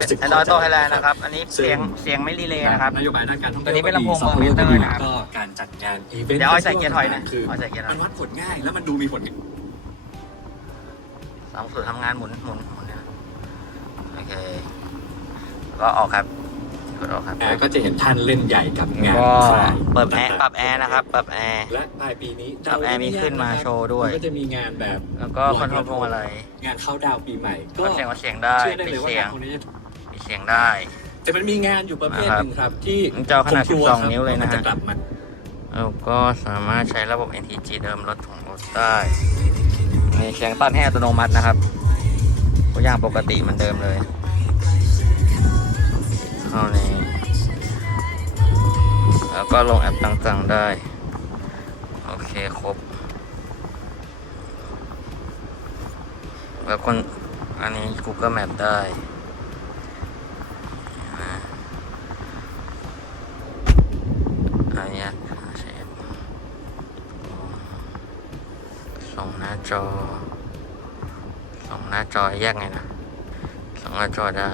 Android Auto Thailand นะครับ อันนี้เสียงเสียงไม่รีเลย์นะครับ นโยบายด้านการท่องตัวเที่ยวนี้เป็นลำโพงก็ดีเบอร์เมนเตอร์นะครับก็การจัดงานอีเวนต์เดี๋ยวเอาใส่เกียร์ถอยหน่อยคือเอาใส่เกียร์ถอยมันวัดผลง่ายแล้วมันดูมีผลสองสูตรทำงานหมุนหมุนหมุนนะโอเคแล้วก็ออกครับกดออกครับแอร์ก็จะเห็นท่านเล่นใหญ่กับงานก็สายเปิดแอร์ปรับแอร์นะครับ ปรับแอร์และปลายปีนี้ปรับแอร์มีขึ้นมาโชว์ด้วยมันก็จะมีงานแบบแล้วก็คอนโทรลพวงมาลัยงานเข้าดาวน์ปีใหม่ปก็รับเสียงวัดเสียงได้เชื่อได้ปิเลดยว่าเสียงางนพวกนี้จะปิดเสียงได้ แต่มันมีงานอยู่ประเภทหนึ่งครับ ที่จอขนาดผมกลัว12 นิ้วเลยนะฮะมัจะกลับมาแล้วก็สามารถใช้ระบบ NTG เดิมรถของรถได้มีเสียงตัดให้อัตโนมัตินะครับทุกอย่างปกติเหมือนเดิมเลยเข้านี้แล้วก็ลงแอปต่างๆได้ โอเคครบ แล้วคนอันนี้ Google Map ได้นะอันเนี้ยใช้ ส่งหน้าจอ ส่งหน้าจอแยกไงนะ ส่งหน้าจอได้